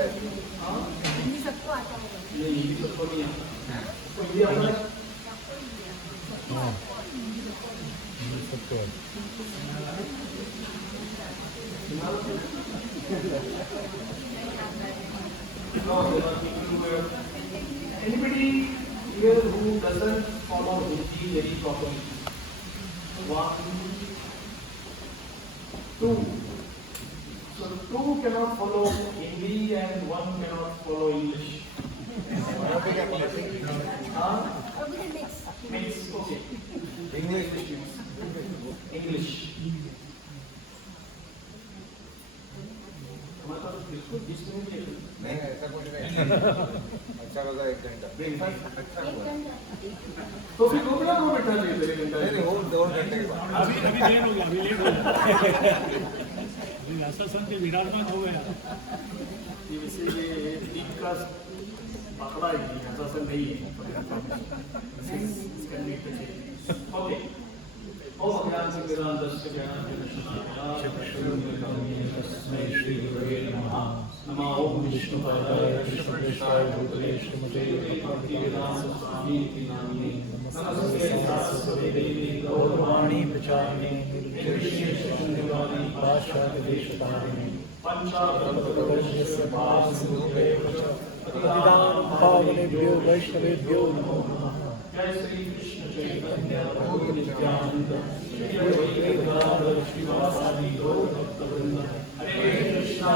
हिंदी सबको आता होगा। नहीं, हिंदी सबको नहीं आता। तो हिंदी आता है? Anybody here who doesn't follow Hindi very properly? One, two. So two cannot follow Hindi and one cannot follow English. Mix. Okay. English. बिल्कुल 20 मिनट नहीं, ऐसा कुछ नहीं। अच्छा होगा 1 घंटा। तो फिर दो बैठा लिए 1 घंटा। नहीं, वो 2 घंटे के बाद। अभी देर हो गया, अभी लेट हो गया। ऐसा संत विराजमान हो गया। ये वैसे ये ठीक का पकड़ा ही नहीं, ऐसा सन नहीं है। ओके। ओम ज्ञान से ज्ञान दस्य ज्ञान तस्मै श्री गुरवे नमः। नमो ओम विष्णुपादाय कृष्णप्रेष्ठाय भूतले श्रीमते भक्तिवेदांत स्वामी इति नामिने नमस्ते सारस्वते देवी गौरवाणी प्रचारिणे निर्विशेषशून्यवादी पाश्चात्यदेशतारिणे पंचाभूतप्रपंचस्य भावसिन्धुभे पतितानुभावनेभ्यो वैष्णवेभ्यो नमो नमः। जय श्री कृष्ण चैतन्य प्रभु नित्यानंद श्री अद्वैत गदाधर श्रीवासादि गौर भक्तवृंद। हरे कृष्णा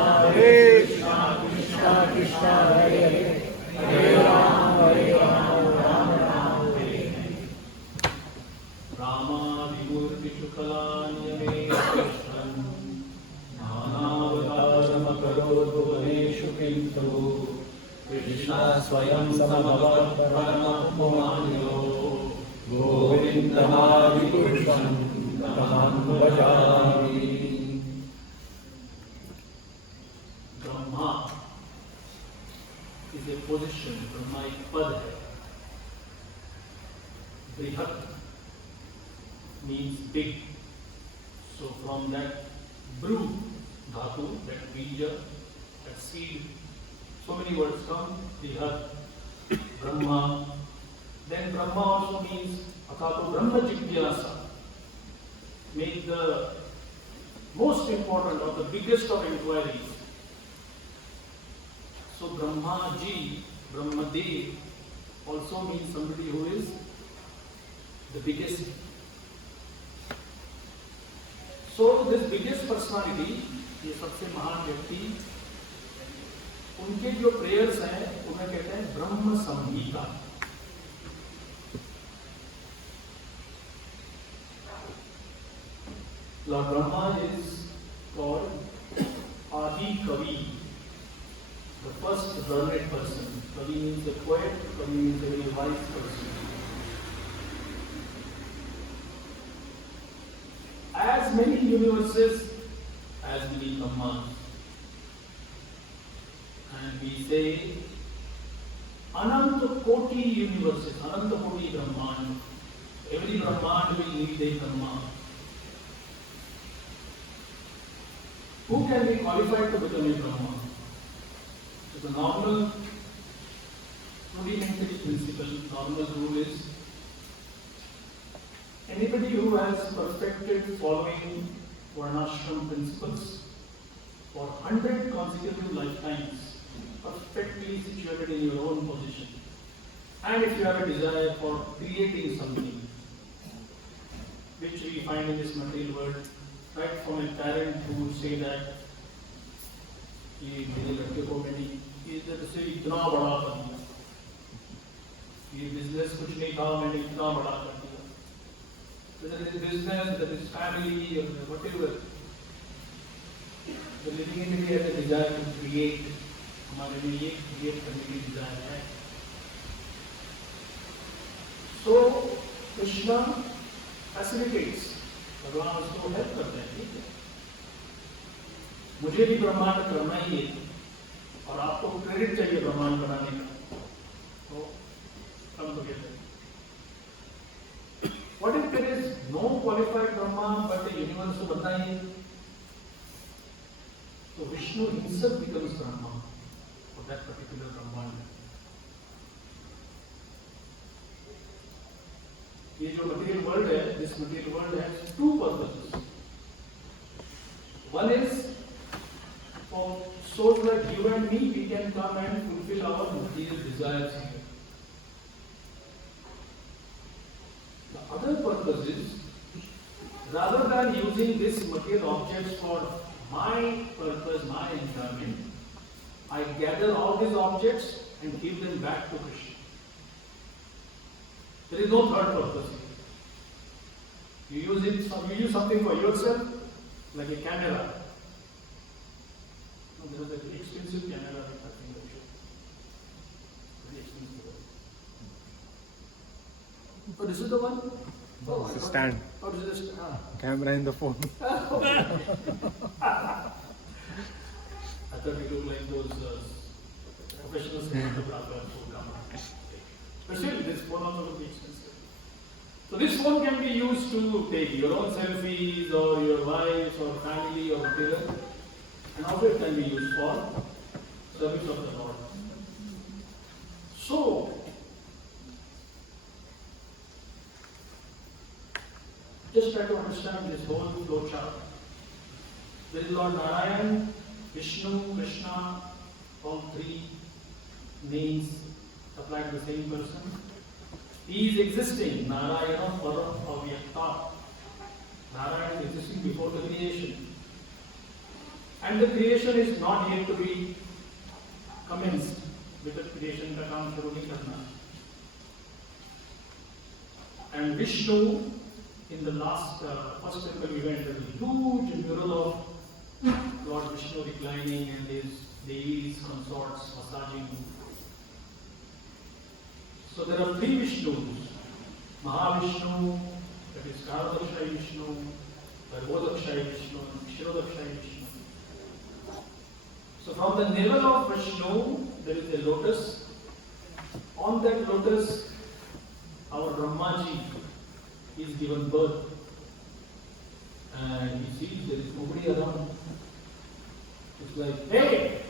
कृष्णा कृष्णा हरे हरे, हरे राम राम राम हरे हरे। रामादिमूर्तिषुकलान्यमे कृष्णं नानावतारमकरोतु वनेषु किन्तु कृष्ण स्वयं समभवत् परमोपमान्यो गोविन्दनादिपुरुषं तमहं भजामि। Brahma is a position, Brahma एक पद है। बृहत् means big. So from that bru dhatu, that bija, that seed, so many words come. Brihat, Brahma. Then Brahma also means Akato Brahma Jigyasa. Make the most important or the biggest of inquiries. So Brahma Ji, Brahma Dev also means somebody who is the biggest. So this biggest personality, ये सबसे महान व्यक्ति, उनके जो prayers हैं उन्हें कहते हैं ब्रह्म संहिता। Lord Brahma is called Adi Kavi, the first learned person. Kavi means a poet, Kavi means a very wise person. As many universes, as many Brahmas. And we say Ananta Koti universes, Ananta Koti Brahman. Every Brahman will need a Brahma. Who can be qualified to become a Brahma? So the normal, rudimentary principle, normal rule is anybody who has perfected following Varnashram principles for 100 consecutive lifetimes, perfectly situated in your own position. And if you have a desire for creating something, which we find in this material world, right from a parent who would say that, ये मेरे लड़के को मैंने इसे इतना बड़ा कर दिया, ये बिजनेस कुछ नहीं था मैंने इतना बड़ा कर दिया, whether it is business, whether it is family, or whatever, the living entity has a desire to create. हमारे लिए ये क्रिएट करने की डिजायर है। So Krishna facilitates, भगवान उसको हेल्प करते हैं। ठीक है, मुझे भी ब्रह्मांड करना ही है और आपको क्रेडिट चाहिए ब्रह्मांड बनाने का, तो come together. What if there is no qualified Brahma but the universe to बताइए? So Vishnu himself becomes Brahma. of that particular Brahmand. ये जो material world है, this material world has two purposes. One is for so that you and me, we can come and fulfill our material desires here. The other purpose is, rather than using these material objects for my purpose, my enjoyment, I gather all these objects and give them back to Krishna. There is no third purpose here. You use something for yourself, like a camera. No, there is a very expensive camera I think I show. Very expensive. Oh, this is the one? Oh, It's a stand. Oh, this is the Camera in the phone. I thought it looked like those professional cinematographers who come. But still, this phone also will be expensive. So this phone can be used to take your own selfies or your wife's or family or whatever. And also it can be used for service of the Lord. So, just try to understand this whole flow chart. There is Lord Narayan, Vishnu, Krishna, all three names applied to the same person. He is existing, Narayana Param Avyakta. Narayana is existing before the creation. And the creation is not yet to be commenced with the creation that comes through Karna. And Vishnu, in the last first temple event, there was a huge mural of Lord Vishnu reclining and his deities, consorts, massaging. So there are three Vishnus, Mahavishnu, that is Karadakshayi Vishnu, Garbhodakshayi Vishnu, and Kshirodakshayi Vishnu. So from the navel of Vishnu, there is a lotus. On that lotus, our Brahmaji is given birth. And he sees there is nobody around. It's like, hey!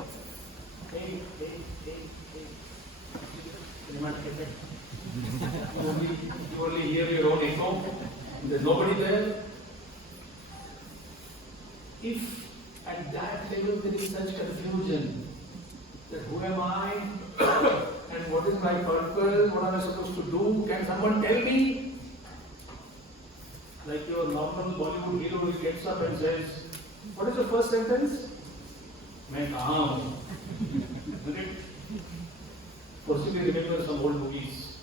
Hey, hey, hey, hey. You only hear your own echo. There's nobody there. If at that level there is such confusion that who am I and what is my purpose, what am I supposed to do, can someone tell me? Like your normal Bollywood hero who gets up and says, what is the first sentence? मैं कहाँ हूँ? Possibly remember some old movies.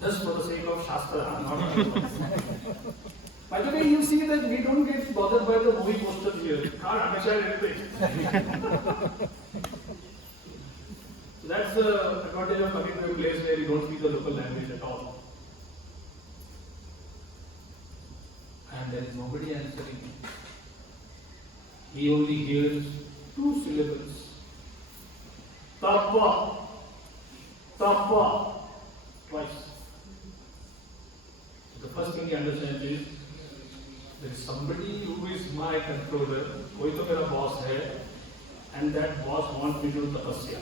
Just for the sake of Shastra, not by the way, you see that we don't get bothered by the movie posters here. So that's the advantage of coming to a place where you don't speak the local language at all. And there is nobody answering. He only hears two syllables. Tapa. Tapa. Twice. So the first thing he understands is there is somebody who is my controller, कोई तो मेरा boss है, and that boss wants me to do तपस्या.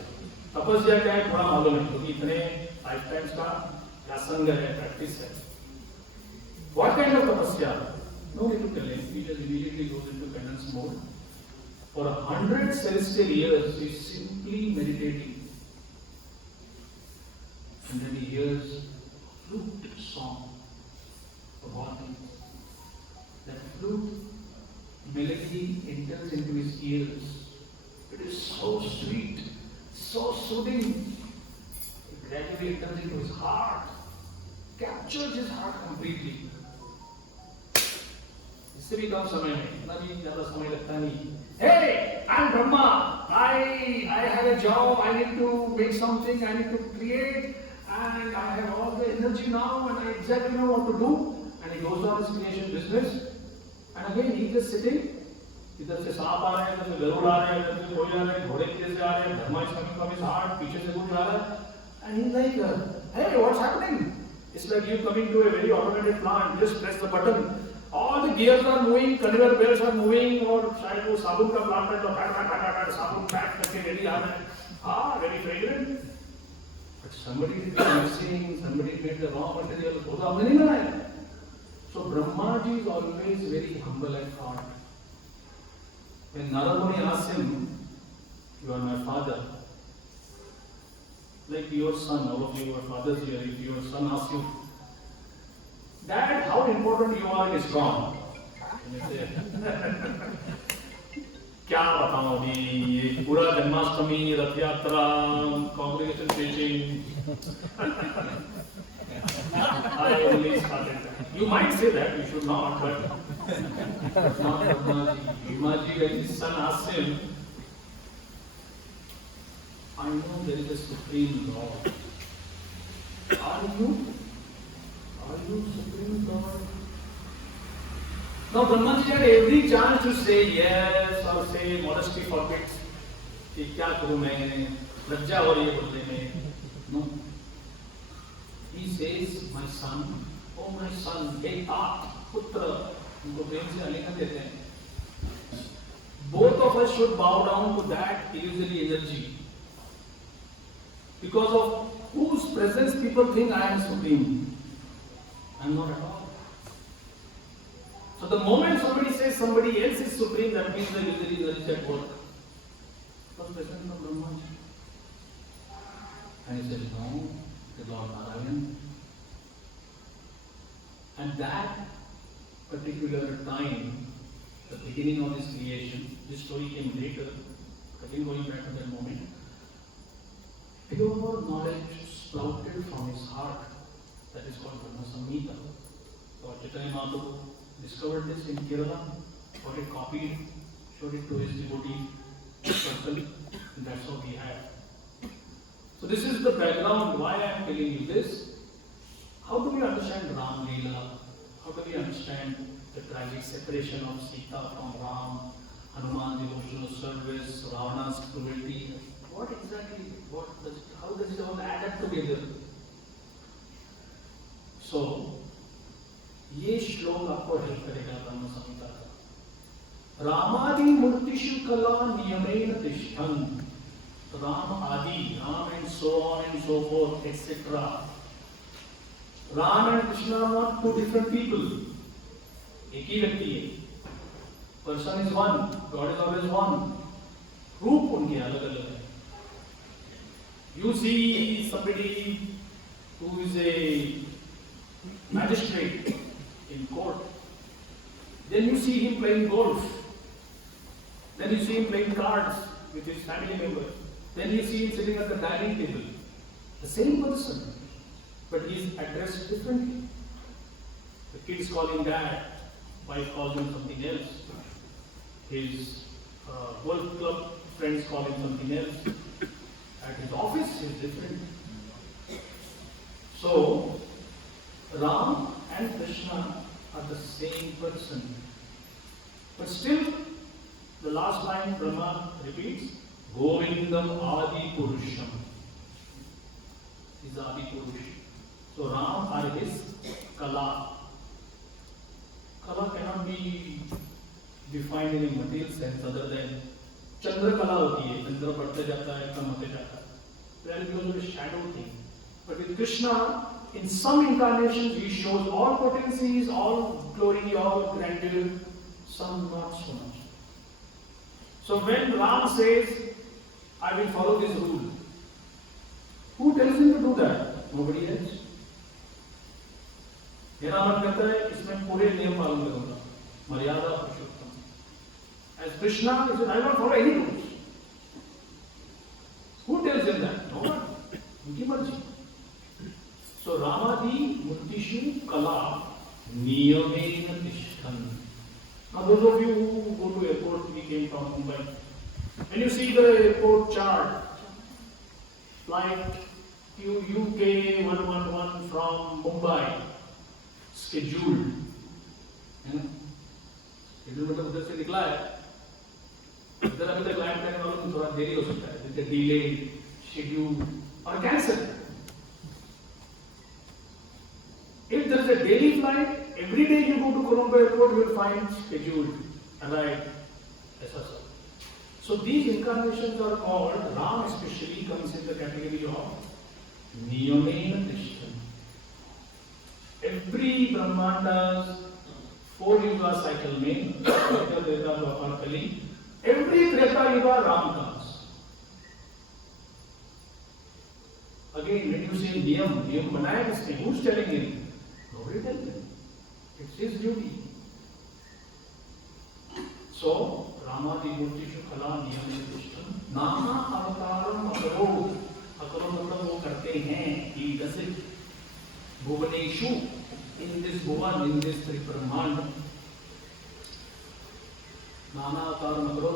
तपस्या क्या है थोड़ा मालूम है क्योंकि इतने lifetimes का क्या संग है, practice है. What kind of तपस्या? No need to tell him. He just immediately goes into penance mode. For 100 celestial years, he is simply meditating. And then he hears flute song of all things. That flute melody enters into his ears. It is so sweet, so soothing. It gradually enters into his heart, captures his heart completely. इससे भी कम समय में, इतना भी ज़्यादा समय लगता नहीं. Hey, I'm Brahma. I have a job. I need to make something. I need to create, and I have all the energy now, and I exactly know what to do. And he goes on his creation business. And again, he's just sitting. इधर से सांप आ रहे हैं, इधर से गरुड़ आ रहे हैं, इधर से कोई आ रहे हैं, घोड़े के जैसे आ रहे हैं, धर्मा is coming from his heart, पीछे से कुछ आ रहा है. And he's like, hey, what's happening? It's like you coming to a very automated plant, just press the button all the gears are moving, conveyor belts are moving, और शायद वो साबुन का प्लांट है तो फट साबुन पैक करके रेडी आ रहा है, हाँ very fragrant. But somebody did the mixing, somebody made the raw material, वो तो हमने नहीं बनाया. So Brahma ji is always very humble at heart. When Narada Muni asked him, "You are my father," like your son, all of you are fathers here. If your son asks you, "Dad, how important you are in ISKCON?" And you say, क्या बताऊं अभी ये पूरा जन्माष्टमी रथ यात्रा congregation preaching. I only started that. You might say that, you should not, but not Brahmaji. When his son asked him, I know there is a supreme Lord. Are you supreme Lord? Now Brahmaji had every chance to say yes or say modesty forbids. कि क्या करूं मैं, लज्जा हो रही है बोलने में. No. He says, my son, oh my son, हे तात, पुत्र, उनको प्रेम से आलिंगन देते हैं. Both of us should bow down to that illusory energy. Because of whose presence people think I am supreme. I am not at all. So the moment somebody says somebody else is supreme, that means the illusory energy is at work. Was present from Brahmaji. And he said, no, the Lord Narayana. And that particular time, the beginning of this creation, this story came later, again going back to that moment, pure knowledge sprouted from his heart. That is called Brahma Samhita. Lord Chaitanya Mahaprabhu discovered this in Kerala, got it copied, showed it to his devotee circle, and that's how we have. So this is the background why I am telling you this. How do we understand Ram Leela? How do we understand the tragic separation of Sita from Ram, Hanuman's devotional service, Ravana's cruelty? What exactly, how does it all add up together? So, ये श्लोक आपको help करेगा ब्रह्म संहिता का. रामादि मूर्तिषु कला नियमेन तिष्ठन्. Ram Adi, Ram and so on and so forth, etc. Ram and Krishna are not two different people. एक ही व्यक्ति है. Person is one, God is always one. रूप उनके अलग अलग है. You see somebody who is a magistrate in court. Then you see him playing golf. Then you see him playing cards with his family members. Then you see him sitting at the dining table. The same person, but he is addressed differently. The kids call him dad, wife calls him something else. His golf club friends call him something else. At his office, he is different. So, Ram and Krishna are the same person. But still, the last line Brahma repeats, Govindam Adi Purusham. Is Adi Purush. So Ram are his Kala. Kala cannot be defined in a material sense other than Chandra Kala hoti hai. Chandra badhte jata hai, kam hote jata hai. That is because of a shadow thing. But with Krishna, in some incarnations he shows all potencies, all glory, all grandeur, some not so much. So when Ram says, I will follow this rule, who tells him to do that? Nobody else. मेरा मन कहता है इसमें पूरे नियम पालन करूंगा, मर्यादा पुरुषोत्तम. As Krishna, he said, I will not follow any rules. Who tells him that? No one. उनकी मर्जी. So Ramadi Murtishu Kala Niyamena Tishtan. Now those of you who go to airport, we came from Mumbai, and you see the airport chart, flight UK 111 from Mumbai, scheduled. है ना? schedule मतलब उधर से निकला है, इधर अभी तक लैंड करने वालों को थोड़ा देरी हो सकता है, जैसे delayed, scheduled or cancelled. If there is a daily flight, every day you go to Colombo airport, you will find scheduled, right? So these incarnations are called, Ram especially comes in the category of Niyamena Krishna. Every Brahmanda's 4 yuga cycle में, Treta, Dwapar, Kali, every Treta yuga Ram comes. Again, when you say Niyam बनाया किसने? Who's telling him? Nobody tells him. It's his duty. So, Rama Murtishu Kala Niyam Krishna Nama Avataram Akaro. Akaro मतलब वो करते हैं. He does it. Bhuvaneshu, in this Bhuvan, in this Tribrahmand. Nana Avataram Akaro.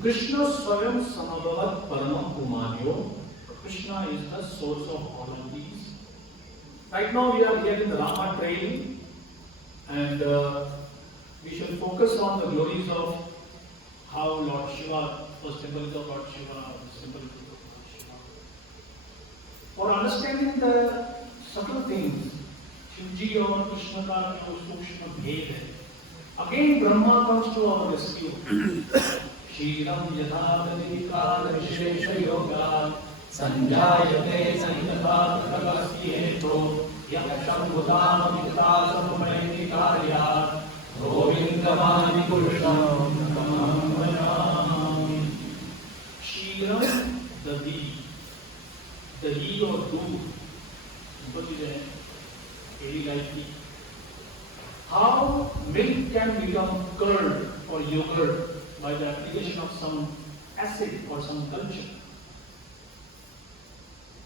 Krishna Swayam Samabhavat Paramam Pumanyo. Krishna is the source of all of these. Right now we are here in the Rama trail, and we shall focus on the glories of how Lord Shiva, first temple of Lord Shiva, temple of Lord Shiva. For understanding the subtle things, Shivji और कृष्ण का जो सूक्ष्म भेद है, again Brahma comes to our rescue. Shriram yadha काल विशेष योगा संजायते संयता प्रगस्येतो यक्षं भूतामवितासममैनिकार्या गोविंदमानि पुरुषं तमहं भजामि. Shriram dahi or दूध, simple चीजें हैं, daily life की. How milk can become curd or yogurt by the application of some acid or some culture.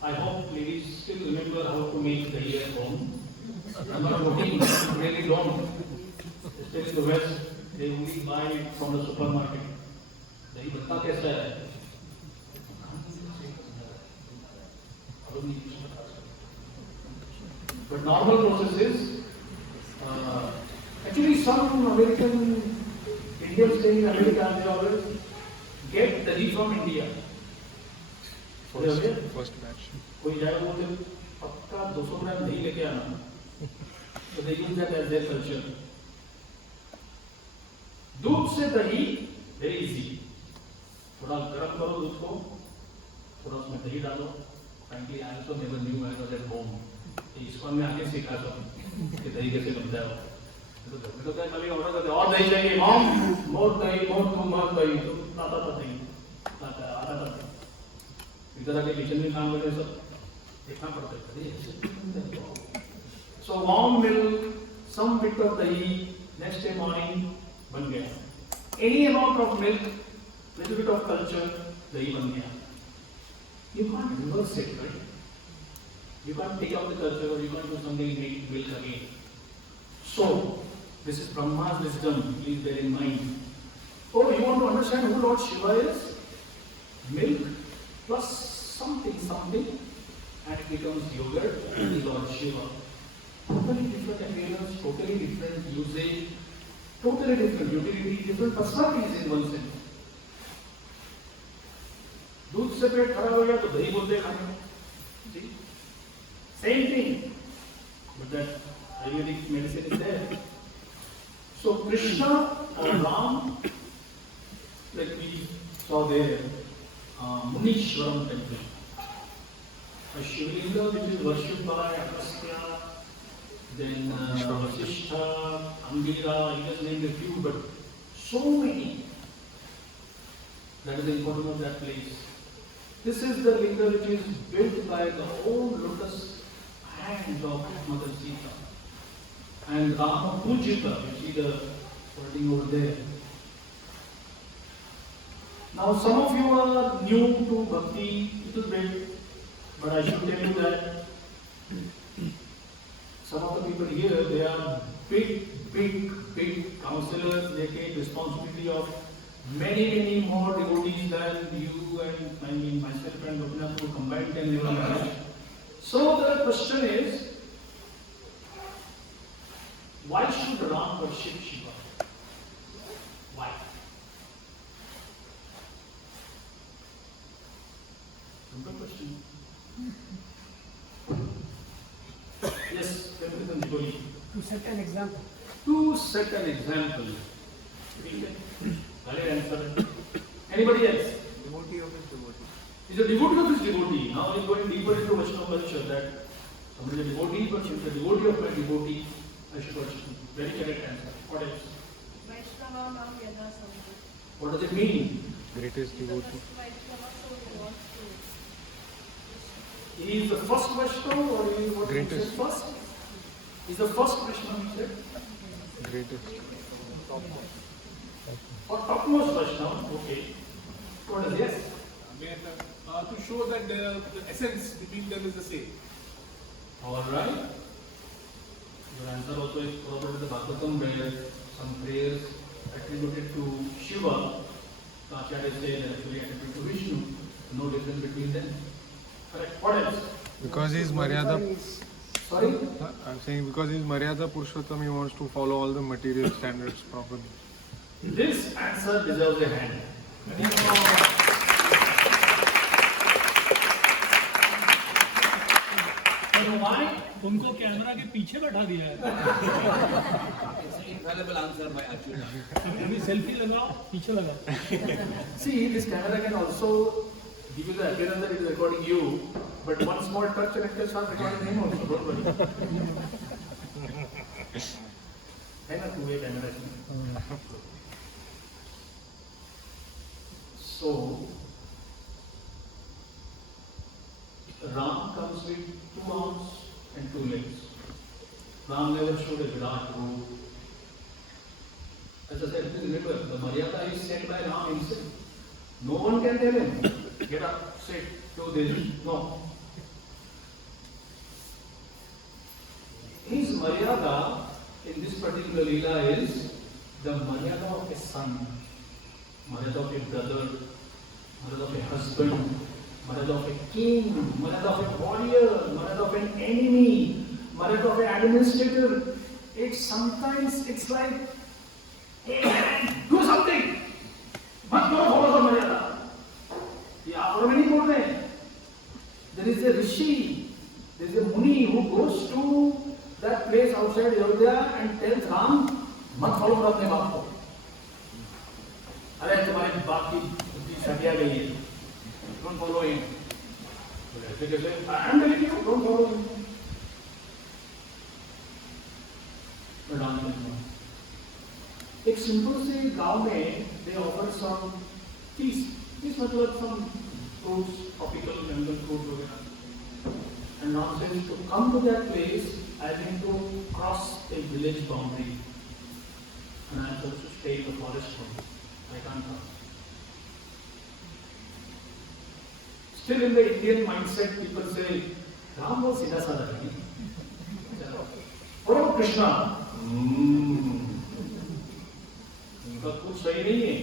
I hope ladies still remember how to make dahi at home. I'm not joking, really don't. Especially in the West, they only buy it from the supermarket. Dahi batta kaisa hai? But normal process is, actually some American, Indians staying in America, they always get dahi from India. First batch. कोई जाए बोलते पक्का 200 ग्राम दही लेके आना, तो they use that as their culture. दूध से दही very easy. थोड़ा गर्म करो दूध को, थोड़ा उसमें दही डालो. Frankly, I also never knew I was at home. इसको मैं आगे सीखा था कि दही कैसे बनता है. तो घर में तो क्या कभी ऑर्डर करते और दही चाहिए, मॉम मोर दही, मोर दही, तो आता था दही, आता था. इधर आके किचन में काम करते सब देखना पड़ता है. So warm milk, some bit of dahi, next day morning बन गया. Any amount of milk, little bit of culture, dahi बन गया. You can't reverse it, right? You can't take out the culture or you can't do something and make milk again. So this is Brahma's wisdom. Please bear in mind. Oh, you want to understand who Lord Shiva is? Milk plus something, and it becomes yogurt and Lord Shiva. Totally different appearance, totally different usage, totally different utility, different personalities in one sense. दूध से पेट खराब हो गया तो दही बोलते खाने. Same thing, but that Ayurvedic medicine is there. So Krishna or Ram, like we saw there, Munishwaram temple. A Shivlinga which is worshipped by Agastya, then Vasishtha, Ambira, he just named a few, but so many. That is the importance of that place. This is the linga which is built by the own lotus hands of Mother Sita. And Rama Pujita, you see the wording over there. Now some of you are new to Bhakti, little bit, but I should tell you that some of the people here, they are big counselors. They take responsibility of many more devotees than you and myself and Gopinath who combined can never manage. So the question is, why should Ram worship Shiva? Why? Simple question. Yes, everything is going. To set an example. To set an example. Valid answer. Anybody else? Devotee of his devotee. He's a devotee of his devotee. Now he's going deeper into Vaishnava culture that somebody is a devotee, but she's a devotee of my devotee. I should worship him. Very correct answer. What else? What does it mean? Greatest devotee. He is the first Vaishnava or he is what he said Greatest. first? He's the first Vaishnava, he said? Greatest. Or topmost Vaishnava, okay. What is yes? To show that the essence between them is the same. Alright. Your answer also is probably the Bhagavatam where some prayers attributed to Shiva, the Acharya say they are actually attributed to Vishnu. No difference between them. Correct. What else? Because he's Maryada. Sorry? I'm saying because he's Maryada Purushottam, he wants to follow all the material standards properly. This answer deserves a hand. You know why? उनको camera के पीछे बैठा दिया है It's an infallible answer by Arjuna. अभी selfie लगाओ पीछे लगाओ See, this camera can also give you the appearance that it is recording you, but one small touch and it can start recording him also, don't worry. है ना two-way camera इसमें. So, Ram comes with 2 arms and 2 legs. Ram never showed a Virat robe. As I said, please remember, the Maryada is set by Ram himself. No one can tell him, get up, sit, do this. No. His Maryada in this particular Leela is the Maryada of a son, Maryada of a brother, Maryada of a husband, Maryada of a king, Maryada of a warrior, Maryada of an enemy, Maryada of an administrator. It's like, hey man, do something! मत करो थोड़ा सा मर्यादा ये आप और मैं नहीं बोल रहे हैं there is a rishi, there is a muni who goes to that place outside Ayodhya and tells Ram मत फॉलो करो अपने बाप को अरे तुम्हारे बाप की बुद्धि सटिया गई है don't follow him I am telling you don't follow him एक सिंपल से गांव में they offer some feast मतलब some fruits, tropical jungle fruit वगैरह and now says to come to that place I need to cross a village boundary and I am supposed to stay in the forest one. I can't come. Still in the Indian mindset people say Ram was सीधा साधा नहीं और वो कृष्णा उनका कुछ सही नहीं है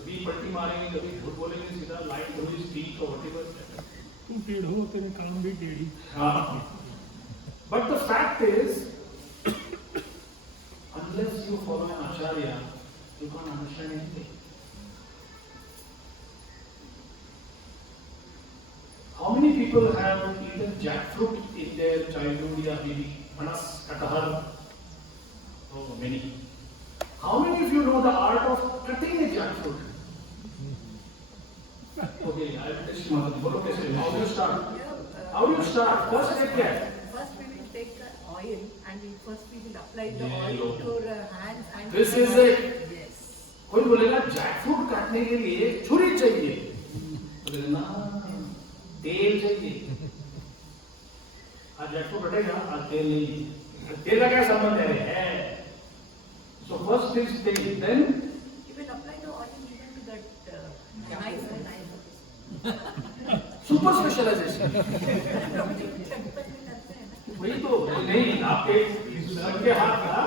कभी पट्टी मारेंगे कभी झूठ बोलेंगे सीधा लाइट थोड़ी स्पीक और व्हाटएवर तुम टेढ़ो तेरे काम भी टेढ़ी but the fact is unless you follow an acharya you can't understand anything. How many people have eaten jackfruit in their childhood or maybe manas katahar? Oh, many. How many of you know the art of cutting a jackfruit? Okay, I will test you. Bolo kaise? How do you start? How do you start? First step क्या है? First we will take the oil and first we will apply the oil to our hands and This is it. Yes. कोई बोलेगा jackfruit काटने के लिए छुरी चाहिए बोलेगा ना तेल चाहिए आज जैकफ्रूट कटेगा आज तेल नहीं तेल का क्या संबंध है so first is tail then You will apply the oil even to that knife and knife. super specialization वही तो नहीं आपके सबके हाथ का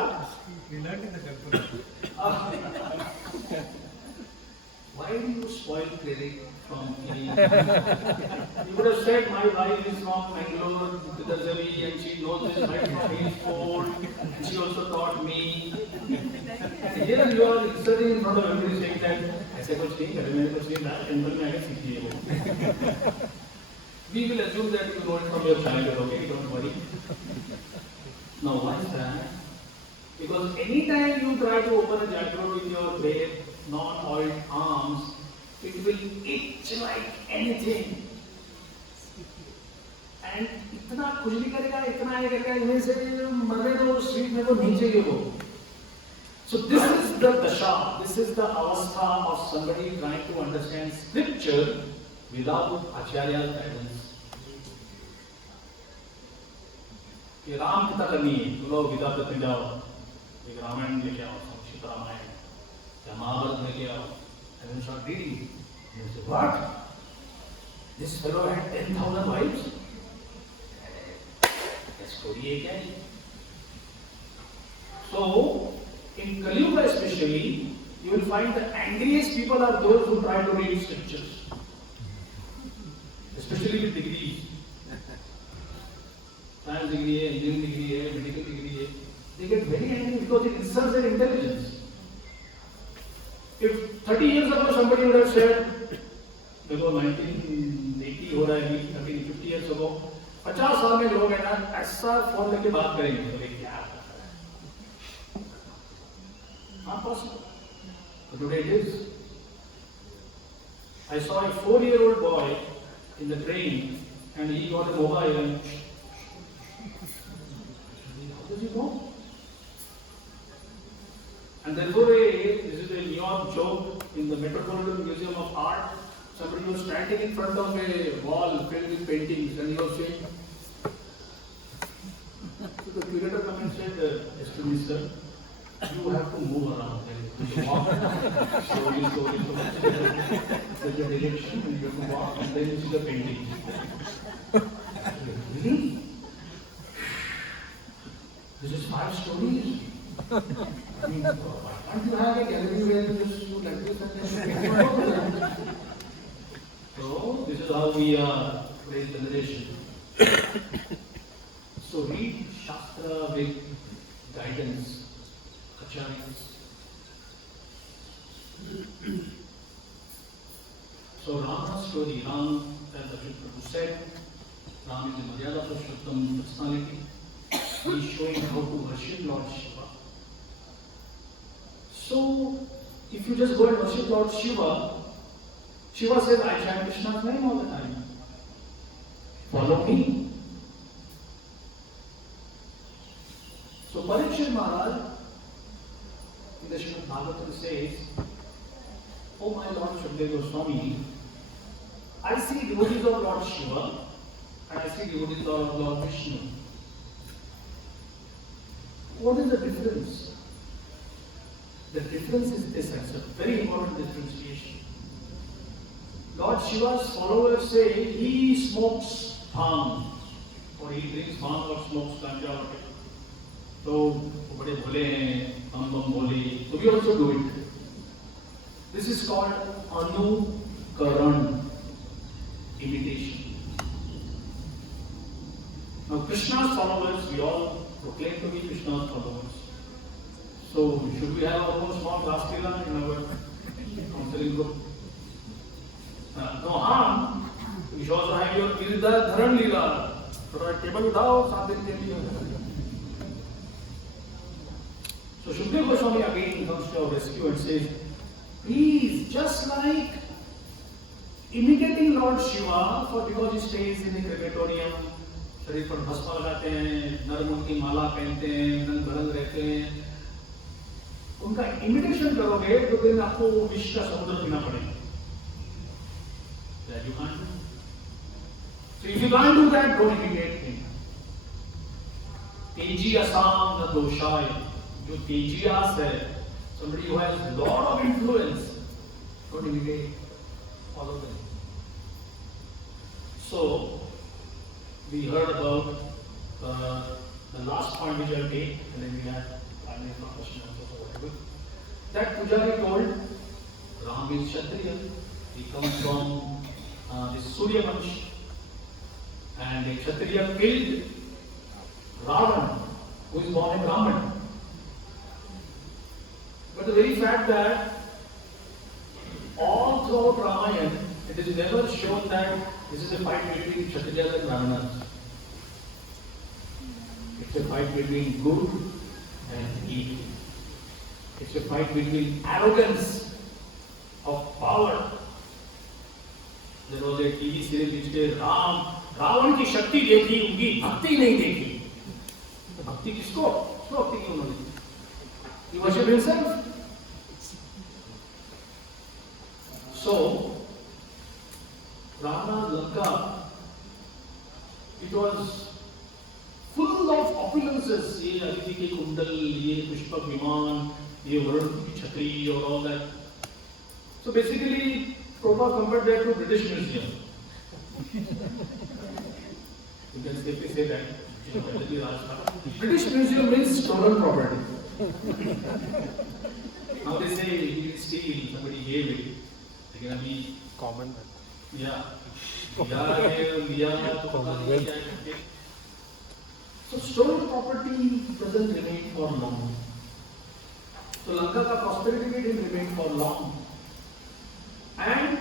why do you spoil credit from me? You would have said my wife is from Bangalore, Vidarzali, and she knows this right from henceforth, and she also taught me. And here you are studying in front of everybody saying that ऐसे कुछ नहीं करे मैंने कुछ नहीं लाया temple में आके सीख लिए वो. We will assume that you know it from your childhood, okay? Don't worry. Now why is that? Because anytime you try to open a jackfruit with your bare, non-oiled arms, it will itch like anything. And इतना खुजली करेगा, इतना ये करेगा, इनमें से मरने दो स्वीट में तो नहीं चाहिए वो. So this is the dasha, this is the avastha of somebody trying to understand scripture without acharya's guidance. कि राम की करनी है, तुम लोग गीता पढ़ने जाओ, एक रामायण लेके आओ, संक्षिप्त रामायण, या महाभारत लेके आओ, and then start reading. And you say, what? This fellow had 10,000 wives? Story है क्या है? So, in Kali Yuga especially, you will find the angriest people are those who try to read scriptures, especially with degrees. Science degree है, engineering degree है, medical degree है. They get very angry because it insults their intelligence. If 30 years ago somebody would have said, देखो 1980 हो रहा है, 50 years ago, 50 साल में लोग है ना ऐसा फोन लेके बात करेंगे, तो क्या not possible. But today it is. I saw a 4-year-old boy in the train and he got a mobile and how does he know? And therefore, this is a New York joke in the Metropolitan Museum of Art. Somebody was standing in front of a wall filled with paintings and he was saying, so the curator came and said, excuse me sir, you have to move around. You have to walk slowly. There's a direction and you have to walk and then you see the painting. Really? This is 5 stories. I mean, why can't you have a gallery where you just do like this and then so, this is how we are today's generation. So, read Shastra with guidance, acharyas. So, Rama's story, Ram, as the Prabhu said, Ram is a Maryada Purushottam personality. He is showing how to worship Lord Shiva. So, if you just go and worship Lord Shiva, Shiva says, I chant Krishna's name all the time. Follow me. So Parikshit Maharaj in the Srimad Bhagavatam says, Oh my Lord Shukadeva Goswami, I see devotees of Lord Shiva and I see devotees of Lord Vishnu. What is the difference? The difference is this, it's a very important differentiation. Lord Shiva's followers say he smokes bhang or he drinks bhang or smokes ganja or whatever. So, bade bhole hain, bam bole, so we also do it. This is called anukaran, imitation. Now Krishna's followers, we all proclaim to be Krishna's followers. So, should we have our own small class in our counseling group? No harm. You should also have your Giridhar Dharan Leela. So, table उठाओ, साथ दिन के लिए. So, Shukadeva Goswami again comes to our rescue and says, please, just like imitating Lord Shiva, for because he stays in a crematorium, शरीर पर भस्म लगाते हैं, नरमुंड की माला पहनते हैं, रंग बरंग रहते हैं, उनका इमिटेशन करोगे तो फिर आपको विश्व का समुद्र पीना पड़ेगा. That you can't do. So if you can't do that, don't imitate him. Teji Asam the Doshai, जो तेजियास है, somebody who has a lot of influence, don't imitate, follow them. So we heard about the last point which I'll take, and then we have finally a question or whatever. That Pujari told Ram is Kshatriya. He comes from this Surya Vansh, and a Kshatriya killed Ravan, who is born a Brahman. But the very fact that all throughout Ramayana, it is never shown that this is a fight between Kshatriyas and Brahmanas. It's a fight between good and evil. It's a fight between arrogance of power. There was a TV series which said Ravan की शक्ति देखी, उनकी भक्ति नहीं देखी. तो भक्ति किसको? किसको भक्ति की उन्होंने? He worshiped himself. So, Rama Lanka, it was full of opulences. ये अदिति के कुंडल, ये पुष्पक विमान, ये वरुण की छतरी और all that. So basically, Prabhupada compared that to British Museum. You can safely say that. British Museum means stolen property. Now they say you steal, somebody gave it. They're gonna be Common. yeah. So stolen property doesn't remain for long. So Lanka ka prosperity didn't remain for long. And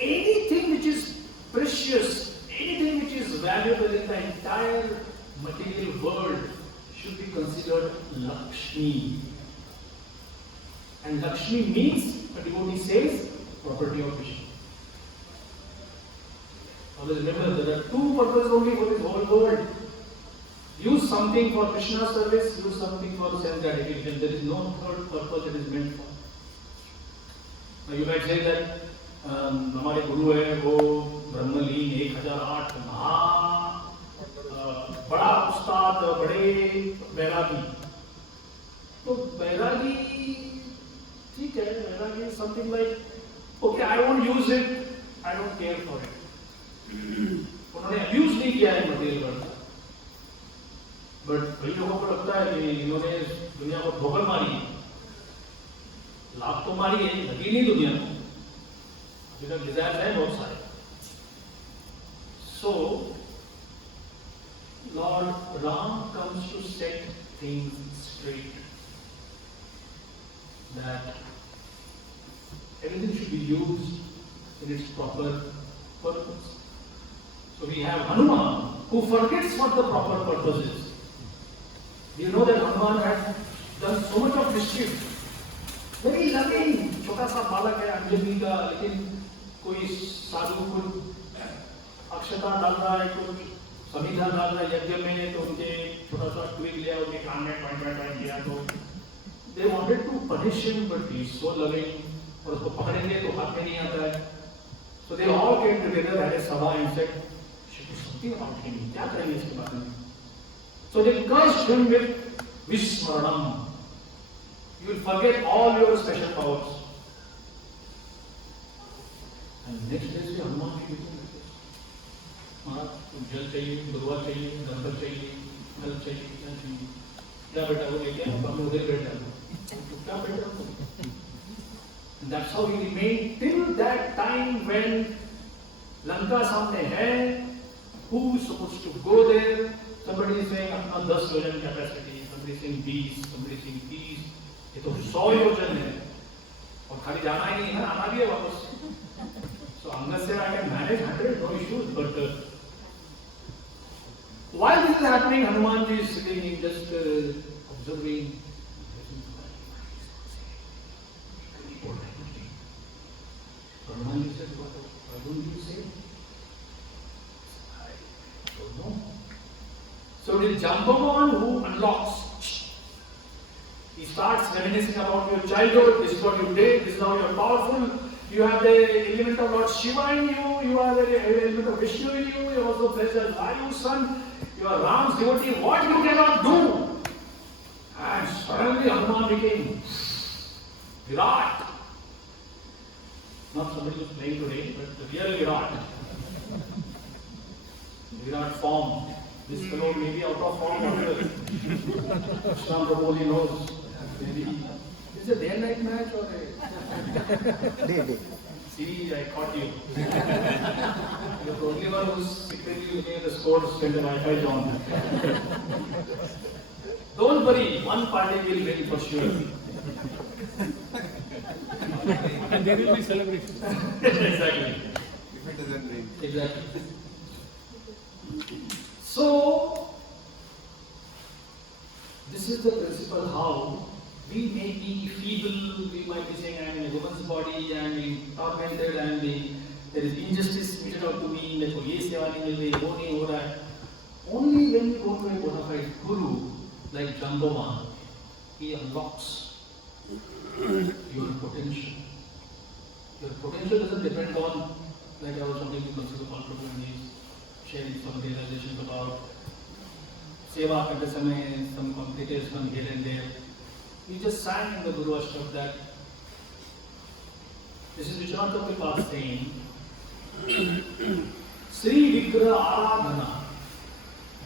anything which is precious, anything which is valuable in the entire material world should be considered Lakshmi. And Lakshmi means, a devotee says, property of Vishnu. Always remember, there are two purposes only for this whole world. Use something for Krishna's service, use something for sense gratification. There is no third purpose it is meant for. Now you might say that हमारे गुरु है वो ब्रह्मलीन 1008 बड़ा उस्ताद बड़े बैरागी. तो बैरागी ठीक है, बैरागी something like okay, I won't use it, I don't care for it. उन्होंने abuse नहीं किया है मटेरियल वर्ल्ड का, बट कई लोगों को लगता है कि इन्होंने दुनिया को ठोकर मारी है. लाभ तो मारी है, लगी नहीं दुनिया को. अभी तक डिजायर है बहुत सारे. So Lord Ram comes to set things straight, that everything should be used in its proper purpose. So we have Hanuman who forgets what the proper purpose is. Do you know that Hanuman had done so much of mischief? Very loving, छोटा सा बालक है अंजलि का, लेकिन कोई साधु कुछ अक्षता डाल रहा है, कुछ समिधा डाल रहा है यज्ञ में, तो उनके छोटा सा ट्विग लिया, उनके कान में पॉइंट किया. तो they wanted to punish him, but he is so loving, और उसको पकड़ेंगे तो हाथ में नहीं आता है. So they all came together at a sabha and said, should do something about him. क्या करेंगे इसके बारे में? So they cursed him with Vishmaranam. You will forget all your special powers. And next day से हनुमान की meeting रखी. महाराज जल चाहिए, दुर्वा चाहिए, दंपल चाहिए, जल चाहिए, क्या चाहिए? क्या बेटा वो लेके आया, हम उधर बैठ जाते. क्या बेटा? That's how he remained till that time when Lanka सामने है. Who is supposed to go there? Somebody is saying अपना 10 योजन capacity, somebody is saying 20, somebody is saying 30. ये तो 100 योजन है और खाली जाना ही नहीं है, आना भी है वापस. So unless I can manage 100, no issues. But while this is happening, Hanuman is sitting just observing. Hanuman said, "Why don't you say?" I don't know. So it is Jambavan who unlocks. He starts reminiscing about your childhood. This is what you did. This is how you are powerful. You have the element of Lord Shiva in you. You have the element of Vishnu in you. You are also blessed as Vayu's son. You are Ram's devotee. What you cannot do? And suddenly Hanuman became Virat. Not somebody who's playing today, but the real Virat. Virat form. This fellow may be out of form. Krishna Prabhu only knows. Maybe. Is it a day and night match or a... Day. See, I caught you. You're the only one who's secretly looking at the scores when the Wi-Fi on. Don't worry, one party will win for sure. And there will be celebration. Exactly. If it doesn't rain. Exactly. So, this is the principle how we may be feeble, we might be saying I am in a woman's body, I am being tormented, there is injustice meted out to me, मेरे को ये सेवा नहीं मिल रही, वो नहीं हो रहा है. Only when you go to a bona fide guru like Jambavan, he unlocks your potential. Your potential doesn't depend on, like I was talking to Mr. Prabhu and he's sharing some realizations about seva करते समय, some complications here and there. We just sang in the Guru Ashtam that this is Vishnu Prabhu saying, Sri Vigraha Aradhana,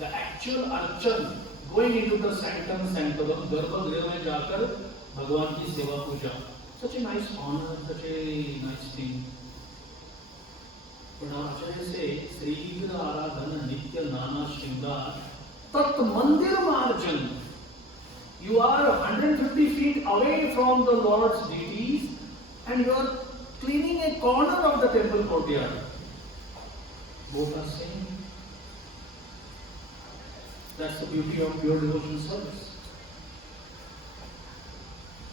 the actual archan, going into the sanctum sanctorum, गर्भगृह में जाकर भगवान की सेवा पूजा. Such a nice honor, such a nice thing. But our Acharya say, Sri Vigraha Aradhana Nitya Nana Shringar Tat Mandir Marjan. You are 150 feet away from the Lord's deities and you are cleaning a corner of the temple courtyard. Both are same. That's the beauty of pure devotional service.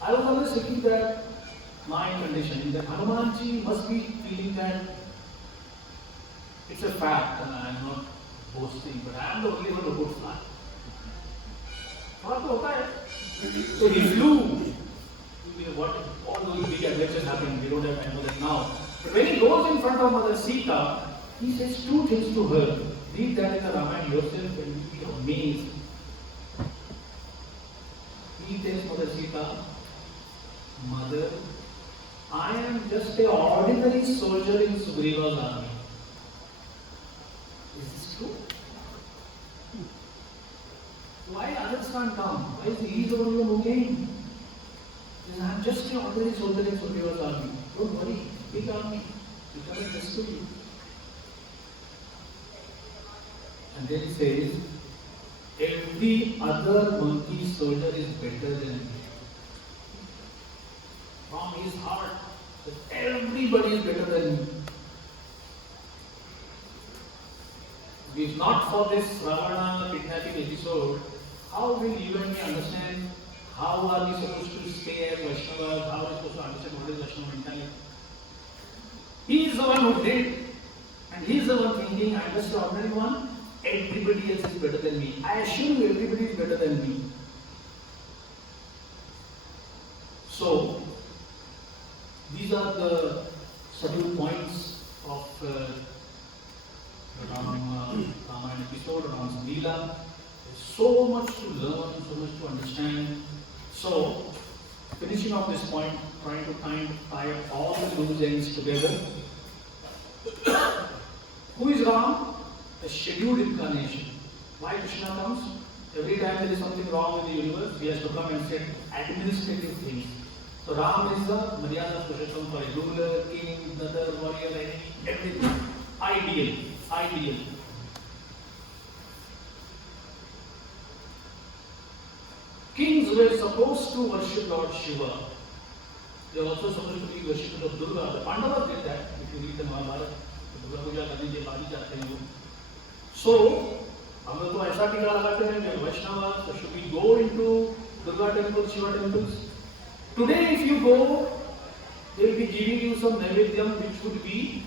I was always thinking that my condition, that Hanumanji must be feeling that it's a fact and I am not boasting, but I am the only one who could fly. So he flew. What all those big adventures happened, we don't have time for that now. But when he goes in front of Mother Sita, he says two things to her. Read that in the Ramayana yourself and you will be amazed. He tells Mother Sita, Mother, I am just an ordinary soldier in Sugriva's army. Is this true? Why others can't come? Why is he the only one who came? He says, I am just an ordinary soldier in Sugriva's army. Don't worry, big army. We come and rescue you. And then he says, every other monkey soldier is better than me. From his heart, everybody is better than me. If not for this Ravana kidnapping episode, how will you and me understand how are we supposed to stay as Vaishnavas, how are we supposed to understand what is Vaishnava mentality? He is the one who did, and he is the one thinking, I am just the ordinary one, everybody else is better than me. I assure you, everybody is better than me. So, these are the subtle points of Ramayana episode, Rama's Leela. There's so much to learn, so much to understand. So, finishing off this point, trying to tie up all the loose ends together. Who is Ram? A scheduled incarnation. Why Krishna comes? Every time there is something wrong with the universe, he has to come and set administrative things. So Ram is the Maryada Purushottam for a ruler, king, brother, warrior, enemy, everything. Ideal. Kings were supposed to worship Lord Shiva. They were also supposed to be worshippers of Durga. The Pandavas did that. If you read the Mahabharata, Durga Puja करने के बाद ही जाते हैं लोग. So, हम लोग तो ऐसा टीका लगाते हैं कि Vaishnavas, so should we go into Durga temples, Shiva temples? Today, if you go, they will be giving you some naivedyam which would be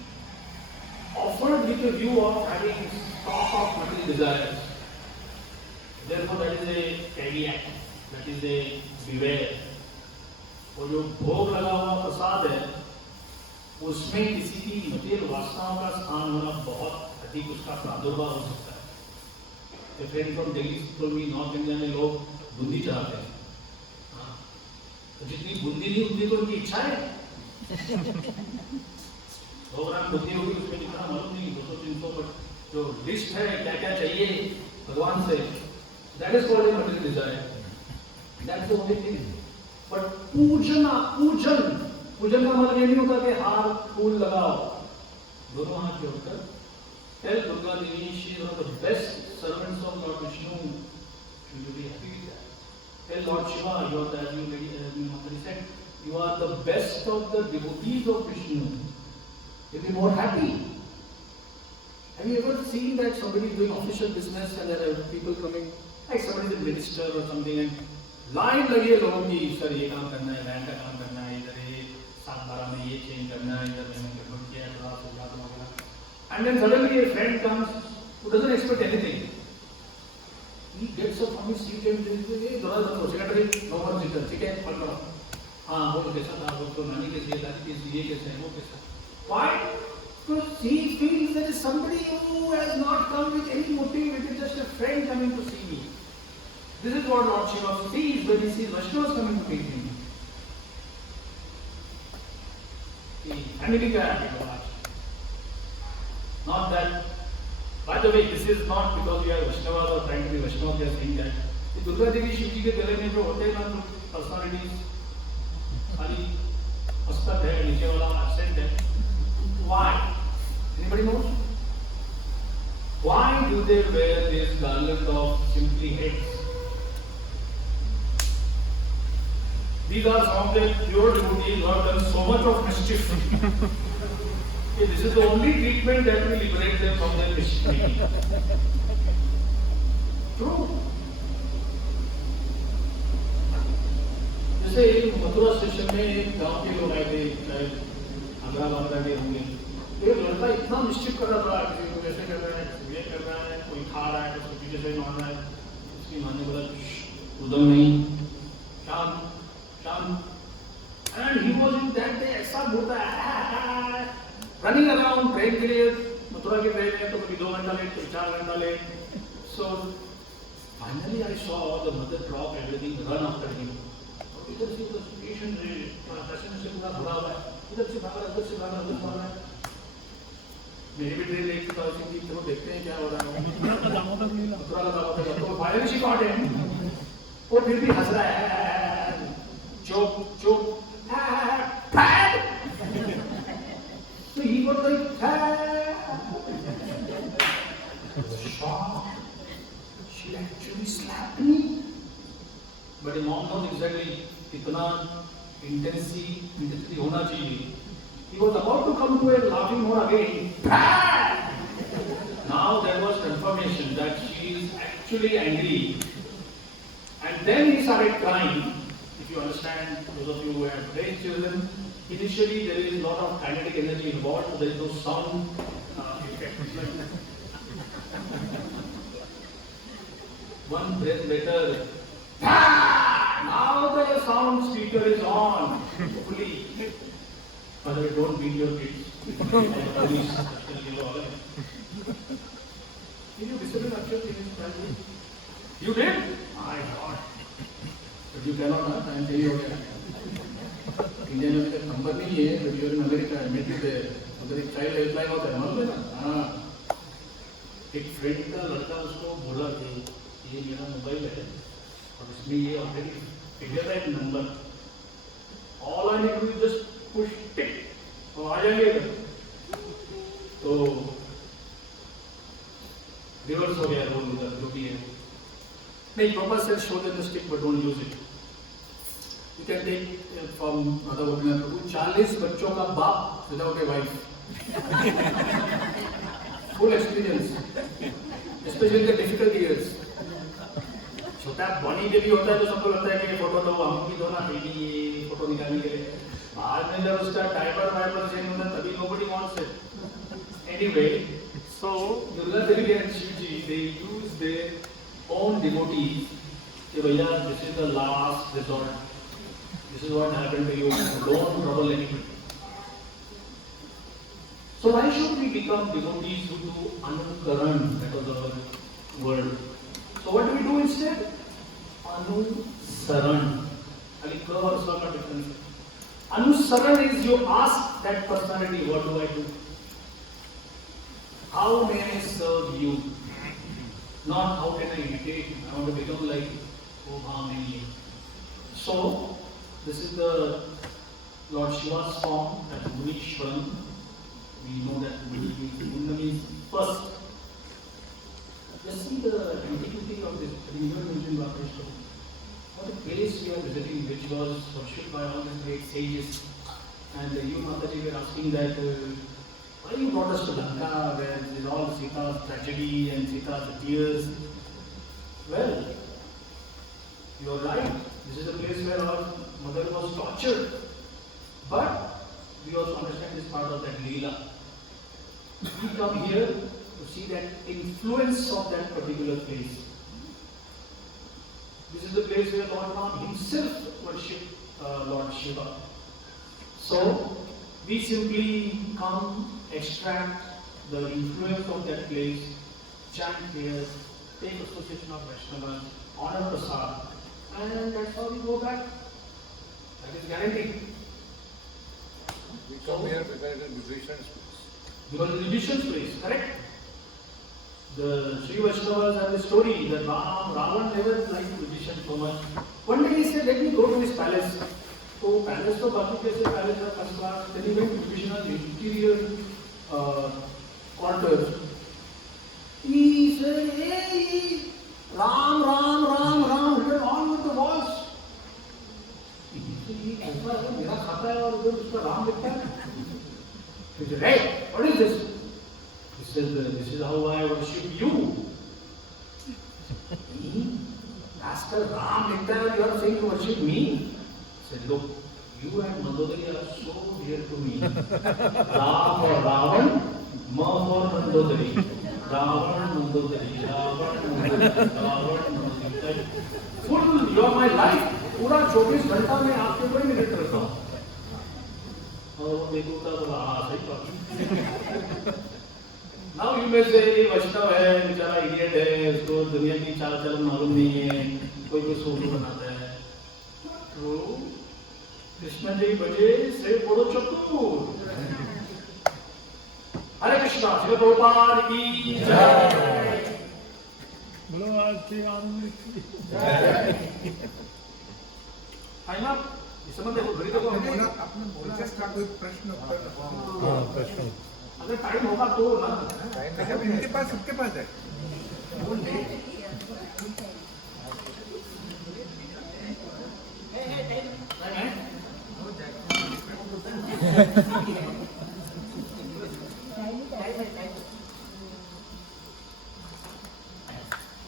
offered with a view of having stock of material desires. Therefore, that is a caveat. That is a beware. और जो भोग लगा हुआ प्रसाद है, उसमें किसी की material वासनाओं का स्थान होना बहुत अधिक उसका प्रादुर्भाव हो सकता है. A friend from Delhi told me North India में लोग बूंदी चाहते हैं. तो जितनी बूंदी नहीं उतनी तो उनकी इच्छा है. प्रोग्राम बूंदी होगी उसमें कितना मालूम नहीं 200-300 बट जो लिस्ट है क्या क्या चाहिए भगवान से, that is called a material desire. That's the only thing. But पूजन का मतलब ये नहीं होता कि हार फूल लगाओ. दोनों हाथ जोड़कर tell Durga Devi she is one of the best servants of Lord Vishnu. She will be happy with that. Tell Lord Shiva, you are the, as you said, you are the best of the devotees of Vishnu. You'll be more happy. Have you ever seen that somebody is doing official business and there are people coming? like somebody is a minister or something and line लगी है लोगों की sir ये काम करना है bank का काम करना है इधर ये 7-12 में ये चेंज करना है इधर मैंने गड़बड़ किया है थोड़ा सा याद वगैरह and then suddenly a friend comes who doesn't expect anything. He gets up from his seat and says, "Hey, brother, secretary, no more sitter, ठीक है, पढ़ लो." हाँ वो कैसा था वो तो नानी कैसी है दादी कैसी ये कैसा है वो कैसा why because he feels there is somebody who has not come with any motive it is just a friend coming to see me. This is what Lord Shiva sees when he sees Vaishnavas coming to meet him. Family का है not that by the way this is not because we are Vaishnavas or trying to be Vaishnavas we are saying that ये दुर्गा देवी शिव जी के गले में जो होते हैं ना पर्सनालिटीज खाली मस्तक है नीचे वाला एब्सेंट है why anybody knows why do they wear this garland of simply heads? These are some of the pure devotees who have done so much of mischief. This is the only treatment that will liberate them from their mischief. True. जैसे Mathura station में एक गांव के लोग आए थे शायद आगरा बांद्रा के होंगे एक लड़का इतना मिस्चिफ कर रहा था किसी को वैसे कर रहा है ये कर रहा है कोई खा रहा है तो उसको पीछे से मार रहा है उसकी माँ ने बोला उधर नहीं शांत शांत and he was in that day ऐसा बोलता है रनिंग अराउंड ट्रेन के लिए मथुरा की ट्रेन है तो कभी 2 घंटा लेट कभी 4 घंटा late so finally I saw the mother drop everything run after him इधर से तो पेशेंट पैसेंजर से पूरा भरा हुआ है इधर से भाग रहा है उधर से भाग रहा है उधर भाग रहा है मेरी भी ट्रेन लेट था उसी की चलो देखते हैं क्या हो रहा है मथुरा का दामोदर तो फाइनली शी गॉट हिम वो फिर भी हंस रहा है चुप चुप fat so he was like shocked she actually slapped me but the mom knows exactly कितना intensity होना चाहिए he was about to come to a laughing mode again now there was confirmation that she is actually angry and then he started crying if you understand those of you who have raised children initially there is a lot of kinetic energy involved so there is no sound effect one breath later now the sound speaker is on fully by the way don't beat your kids please did you discipline Akshay in his family you did my god but you cannot I am telling you India में अभी तक number नहीं है but you're in America admitted है उधर एक child helpline होता है मालूम है ना हाँ एक फ्रेंड का लड़का उसको बोला कि ये मेरा मोबाइल है और इसमें ये ऑलरेडी फिगर है number all I need to just push tick तो आ जाएंगे तो रिवर्स हो गया रोल उधर जो भी है नहीं proper set show them the stick but don't use it You can take from Mother Govinda Prabhu 40 बच्चों का बाप without a wife. Full experience, especially the difficult years. छोटा बॉनी बेबी होता है तो सबको लगता है कि फोटो तो हम भी दो ना बेबी ये फोटो निकालने के लिए बाद में जब उसका डायपर वाइपर चेंज होता है तभी nobody wants it. Anyway, so Durga Devi and Shivji they use their own devotees कि भैया this is the last resort. This is what happened to you. Don't trouble anybody. So why should we become devotees who do anukaran? That was our word. So what do we do instead? Anusaran. Ali ka or sa ka difference. Anusaran is you ask that personality, what do I do? How may I serve you? Not how can I imitate? I want to become like Obama. So this is the Lord Shiva's form as Munishwaram. We know that Muni means first. Just see the antiquity of this. What a place we are visiting which was worshipped by all the great sages. And you Mataji were asking that why you brought us to Lanka where there is all Sita's tragedy and Sita's tears. Well, you're right. This is a place where our mother was tortured. But we also understand this part of that Leela. We come here to see that influence of that particular place. This is the place where Lord Rama himself worshipped Lord Shiva. So, we simply come, extract the influence of that place, chant here, take association of Vaishnavas, honor Prasad, and that's how we go back. That is guaranteed. We come here because it is musicians. Because it is musicians' place, correct? The Sri Vaishnavas have the story that Ravan never liked musicians so much. One day he said, let me go to his palace. So palace to Baki places, palace of first class. Then he went to Krishna's interior quarters. He said, hey, Ram, Ram, Ram, Ram, written all over the walls. He said, ऐसा है, मेरा खाता है और उधर उसका राम लिखता है. He said, hey, what is this? He said, this is how I worship you. Me? Master Ram likhta hai, you are saying you worship me? He said, look, you and Mandodari are so dear to me. Ra for Ravan, Ma for Mandodari. Ravan, Mandodari, Ravan, Mandodari, Ravan, Mandodari. Full, you are my life. पूरा 24 घंटा में आपके ऊपर minute करता हूँ. और देखो तो हाँ सही बात. Now you may say वैष्णव है, बेचारा इडियट है, उसको दुनिया की चाल चलन मालूम नहीं है, कोई कोई सोलू बनाता है. तो कृष्ण जी बजे से बोलो चतुर. हरे कृष्णा, शिव प्रभुपाद की जय. बोलो आज श्री राम की जय. है ना? इस समय देखो घड़ी देखो आपने बोला इसका कोई प्रश्न प्रश्न अगर टाइम होगा तो ना. इनके पास सबके पास है.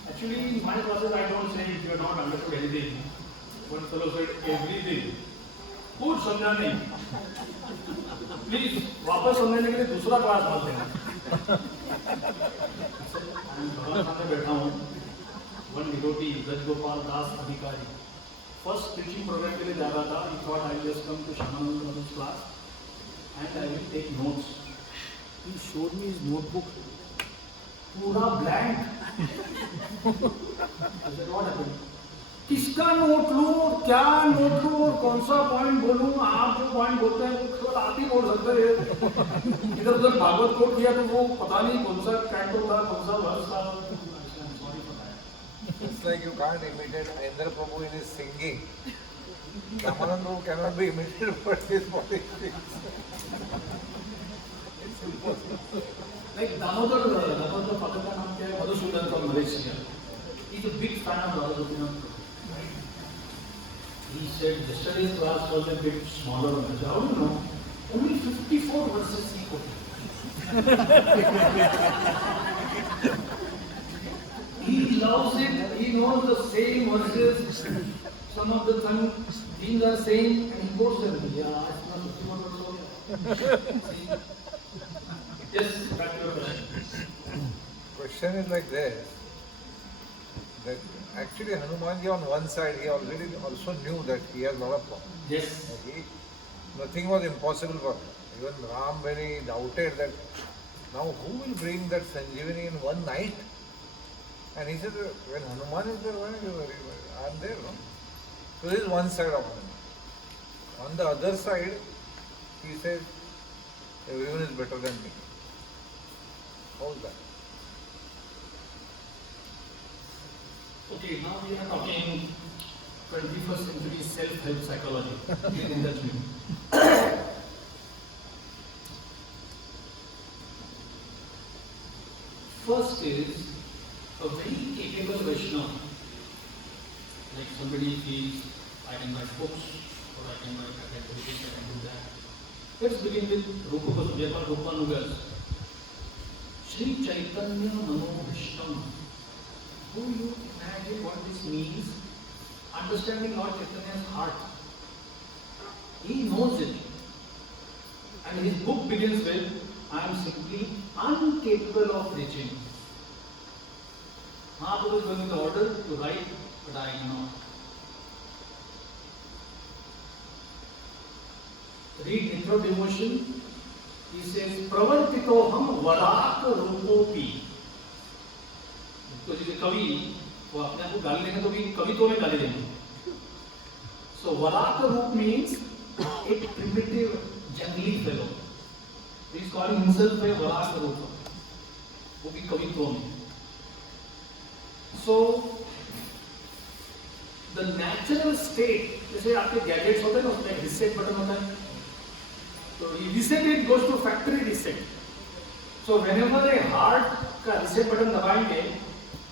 Actually, in my classes, I don't say if you are not understood anything. One fellow said everything. कुछ समझा नहीं. Please, वापस समझने के लिए दूसरा क्लास मत देना. भगवान में बैठा हूँ. One devotee, Braj Gopal Das अधिकारी. First preaching program के लिए जा रहा था. He thought I will just come to Shyamananda Prabhu's class and I will take notes. He showed me his notebook. पूरा blank. I said, what happened? किसका note लूं, क्या नोट लूं और कौन सा पॉइंट बोलूं. आप जो पॉइंट बोलते हैं वो केवल आप ही बोल सकते हैं. इधर उधर भागवत कोट किया तो वो पता नहीं कौन सा कैंटो था, कौन सा वर्स था. It's like you can't imitate Indra Prabhu in his singing. Shyamananda Prabhu cannot be imitated for his body things. It's impossible. Like Damodar father का नाम क्या है? Madhusudan from Malaysia. He's a big fan of Radha Gopinath. He said yesterday's class was a bit smaller. How do you know? Only 54 verses he quoted. He loves it. He knows the same verses. Some of the things are same and he quotes them. Yeah, it's not 51 verses. Yes, back to your question. Question is like this. That actually Hanumanji on one side, he already also knew that he has a lot of problems. Yes. Nothing was impossible for him. Even Ram, when he doubted that, now who will bring that Sanjeevani in one night? And he said, when Hanuman is there, why are you worried? I am there, no? So this is one side of Hanuman. On the other side, he said, everyone is better than me. How is that? Okay, now we are talking 21st century self-help psychology. Please indulge me. First is a very capable Vaishnava. Like somebody feels, I can write books, or I can do this, I can do that. Let's begin with Rupanugas. Shri Chaitanya Namo Vishnu. Do you imagine what this means? Understanding Lord Chaitanya's heart. He knows it. And his book begins with, I am simply incapable of reaching. Mahaprabhu is going in order to write, but I cannot. Read Intro Devotion. He says, Pravartito ham varaka rupopi. तो जैसे कवि वो अपने आप को गाली देंगे तो भी कवित्व में गाली देंगे. So varaka रूप means a primitive jungly fellow. He is calling himself a varaka रूप. वो भी कवित्व में. So the natural state, जैसे आपके गैजेट्स होते हैं ना उसमें एक reset बटन होता है. So you reset it goes to factory reset. So whenever a heart का reset बटन दबाएंगे,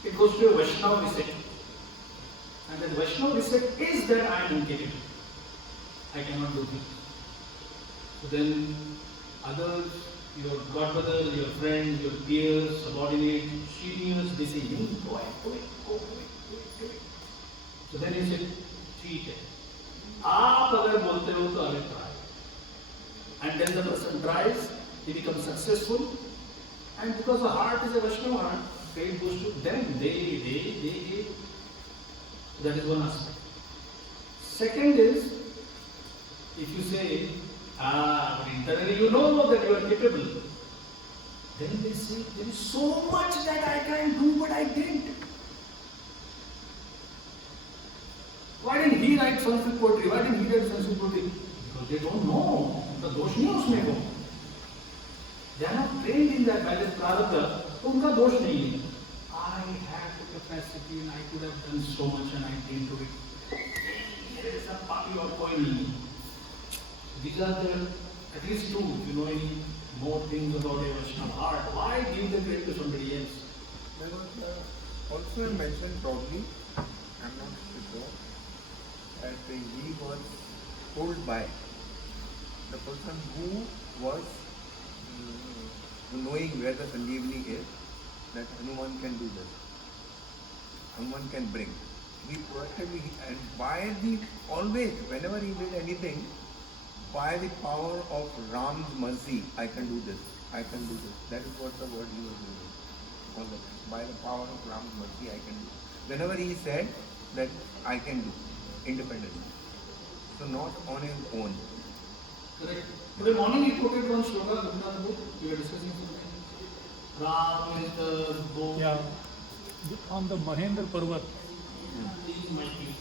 it goes to a Vaishnava reset. And then Vaishnava reset is that I am incapable. I cannot do this. So then others, your godbrother, your friends, your peers, subordinates, seniors, they say, you go it. So then you say, ठीक है. आप अगर बोलते हो तो अगर try. And then the person tries, he becomes successful. And because the heart is a Vaishnava heart, faith goes to them. They. That is one aspect. Second is, if you say, but internally you know that you are capable. Then they say, there is so much that I can do, but I didn't. Why didn't he write Sanskrit poetry? Why didn't he write Sanskrit poetry? Because they don't know. The dosh nahi hai usme ko. They are not trained in that by the prarabdha. तो उनका दोष नहीं है. I had the capacity and I could have done so much and I didn't do it. ऐसा पापी और कोई नहीं है. These are the at least two. You know any more things about a Vaishnava heart? Why give the credit to somebody else? There was also mentioned probably, I'm not sure, that he was told by the person who was knowing where the Sanjeevani is, that Hanuman can do this. Hanuman can bring. He proactively, and by the, always, whenever he did anything, by the power of Ram's mercy, I can do this. I can do this. That is what the word he was using. All the time. By the power of Ram's mercy, I can do. Whenever he said that I can do, independently. So not on his own. Correct. Today morning he quoted one shloka, Rama's book. We were discussing something. Ram is the bow. Yeah. On the Mahendra Parvat. He is mighty.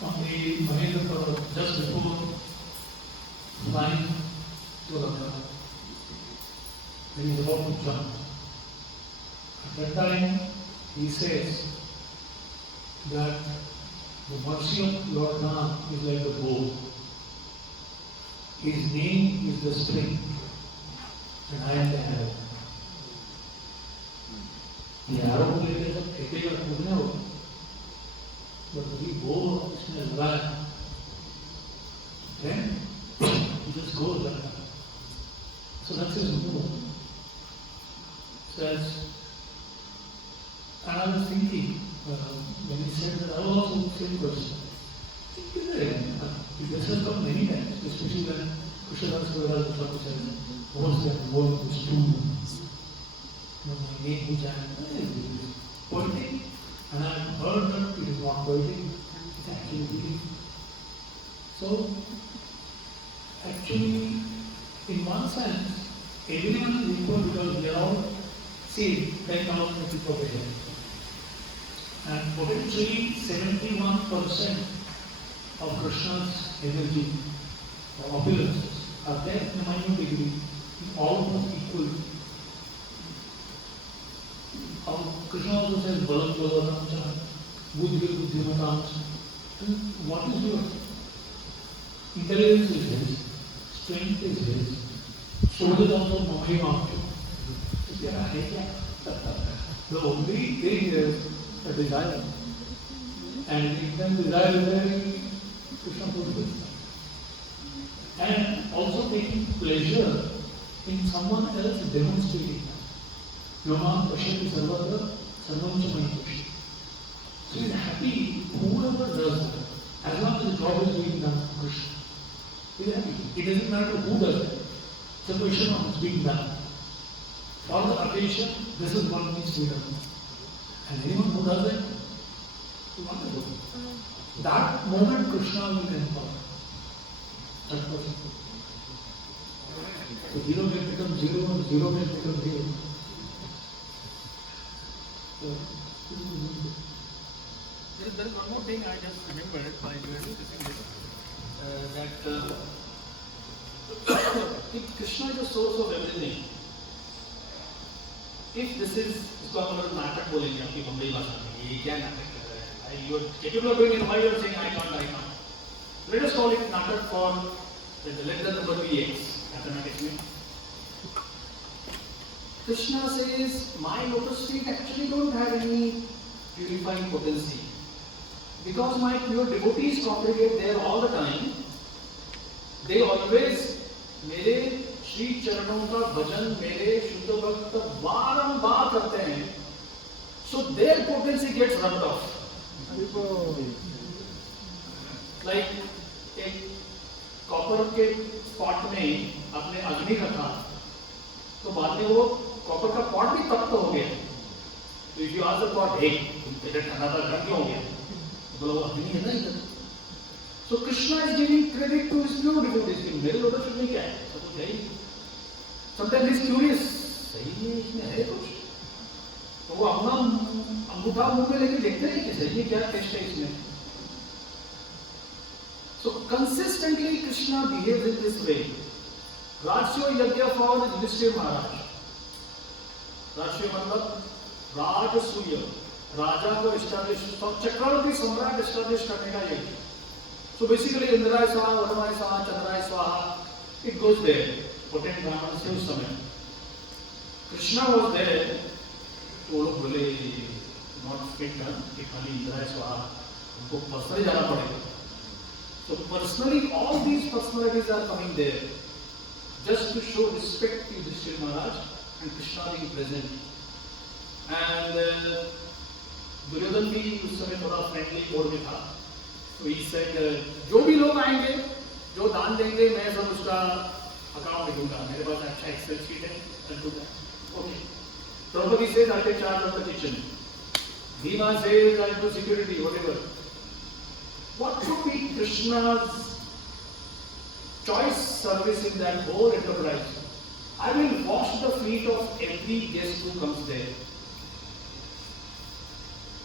On the Mahendra Parvat, just before flying to Lanka, when he is about to jump, at that time he says that the mercy of Lord Rama is like a bow. His name is the spring, and I am the arrow. The arrow को लेकर जब फेंकेगा कूदने हो, but the bow इसमें लगा है, then he just goes like that. So that's his move. Says, and I was thinking, when he said that, I was also the same question. This has come many times, especially when Kushala's Guruvara Swami said, what's that word which do? My name which I am poetic, and I have heard that it is not poetic, it's actually belief. So, actually, in one sense, everyone is equal because we are all, see, 10,000 people per day. And potentially 71% of Krishna's energy or opulences are there in a minute degree, almost equal. Krishna also says, Balam Balaramcha, Buddhi Buddhimatamcha. What is your intelligence is his, strength is his, shoulders also Mahimamcha. The only thing is a desire. And if then desire is there, Krishna fulfills. And also taking pleasure in someone else demonstrating that. Yomam Pashyati Sarvatra Sarvamcha Mahi. So he's happy whoever does that, as long as the job is being done for Krishna. He's happy. It doesn't matter who does it. The question of it's being done. For the occasion, this is what needs to be done. And anyone who does it, is wonderful. That moment Krishna will empower. That person. So zero may become zero and zero may become zero. So, there is one more thing I just remembered while we were discussing this. If Krishna is the source of everything, if this is, इसको आप अगर नाटक बोलेंगे आपकी बम्बई भाषा में, ये क्या नाटक कर रहे हैं? You are capable of doing it, why you are saying I can't. Let us call it natak for the letter number X, mathematics. Krishna says, my lotus feet actually don't have any purifying potency. Because my pure devotees congregate there all the time, they always मेरे श्री चरणों का भजन मेरे शुद्ध भक्त बारंबार करते हैं, so their potency gets rubbed off. Like एक कॉपर के पॉट में आपने अग्नि रखा, तो बाद में वो कॉपर का पॉट भी तप्त हो गया. तो if you ask the pot, hey, इधर ठंडा था, गर्म क्यों हो गया? बोलो वो अग्नि है ना इधर. So Krishna is giving credit to his pure devotees. मेरे लोटस फीट में क्या है? सब कुछ है ही. Sometimes he is curious. सही में इसमें है कुछ? तो वो अपना अंगूठा मुंह में लेके देखते हैं कि सही में क्या टेस्ट है इसमें. So consistently Krishna behaves in this way. Rajsyo Yajna for Yudhishthira Maharaj. Rajsyo मतलब राजसूय, राजा को establish, चक्रवर्ती सम्राट establish करने का यज्ञ. So basically, Indraya Swaha, Varmaya Swaha, Chandraya Swaha, it goes there. Potent Brahman से उस समय. Krishna was there. तो वो लोग बोले not fit ना, कि खाली Indraya Swaha, उनको personally जाना पड़ेगा. So personally, all these personalities are coming there, just to show respect to Yudhishthira Maharaj and Krishna being present. And Duryodhan भी उस समय थोड़ा friendly मोड में था. तो he said, जो भी लोग आएंगे, जो दान देंगे, मैं सब उसका अकाउंट लिखूंगा. मेरे पास अच्छा एक्सेल शीट है, I'll do that. Okay. Draupadi says, I'll take charge of the kitchen. Bhima says, I'll do security, whatever. What should be Krishna's choice service in that whole enterprise? I will wash the feet of every guest who comes there.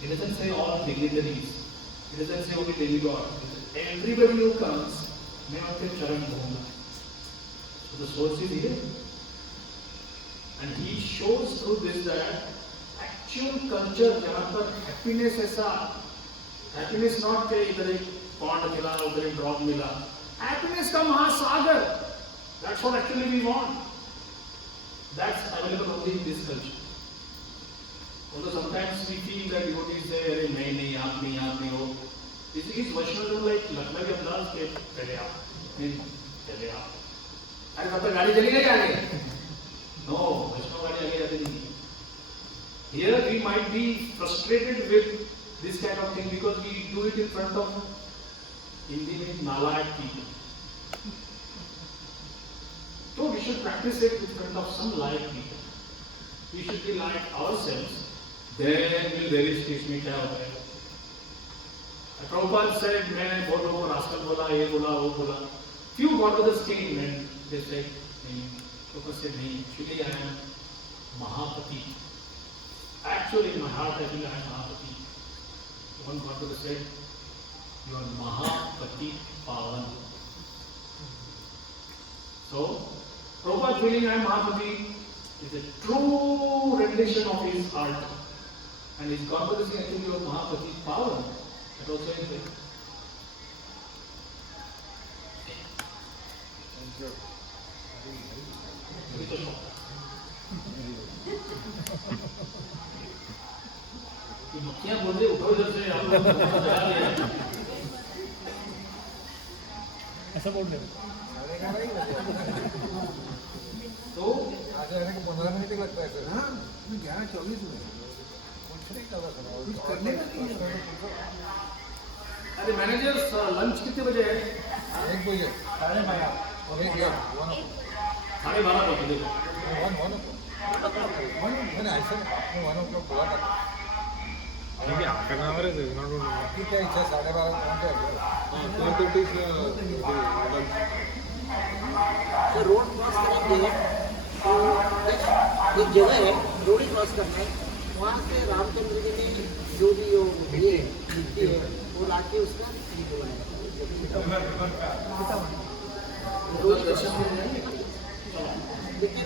It doesn't say all dignitaries. It doesn't say only demigod. Everybody who comes, मैं उनके चरण धोऊंगा. So the source is here. And he shows through this that actual culture जहाँ पर happiness ऐसा, happiness not के इधर एक pond मिला, उधर एक drop मिला. Happiness का महासागर. That's what actually we want. That's available only in this culture. Although sometimes we feel that devotees say, अरे नहीं आप नहीं हो. Is Vaishnavas like Lucknowi अंदाज के चले आप, नहीं चले आप. अरे तब तक गाड़ी चली गई आगे. No, Vaishnava गाड़ी आगे जाती नहीं. Here we might be frustrated with this kind of thing because we do it in front of Hindi में नालायक people. So we should practice it in front of some like people. We should be like ourselves. Then we'll really teach me क्या होता है. Prabhupada said, मैंने बहुत लोगों को rascal बोला, ये बोला, वो बोला. Few got to the stage and they said, नहीं. Prabhupada said, नहीं. Actually, I am Mahapati. Actually, in my heart, I feel I am Mahapati. One got to the stage, you are Mahapati Pavan. So, Prabhupada feeling I am Mahapati is a true rendition of his heart. And his conversation actually was Mahapati Pavan. That also is there. क्या बोल रहे उठो इधर से आप लोग जगा दिया है. ऐसा बोल रहे. तो पैसे हाँ 11:24 में कुछ नहीं कर रहा कुछ करने का नहीं है। अरे मैनेजर लंच कितने बजे है? 1 बजे 12:30 अभी गया 1 12:30 बजे देखो। मैंने ऐसे आपने 1 o'clock बोला था maybe half an hour is not only. ठीक है इच्छा 12:30 पहुँचे तो रोड क्रॉस करेंगे तो एक जगह है रोड ही क्रॉस करना है वहाँ से रामचंद्र जी ने जो भी वो ये मिट्टी है वो लाके उसका ये बुलाया रोड दर्शन लेकिन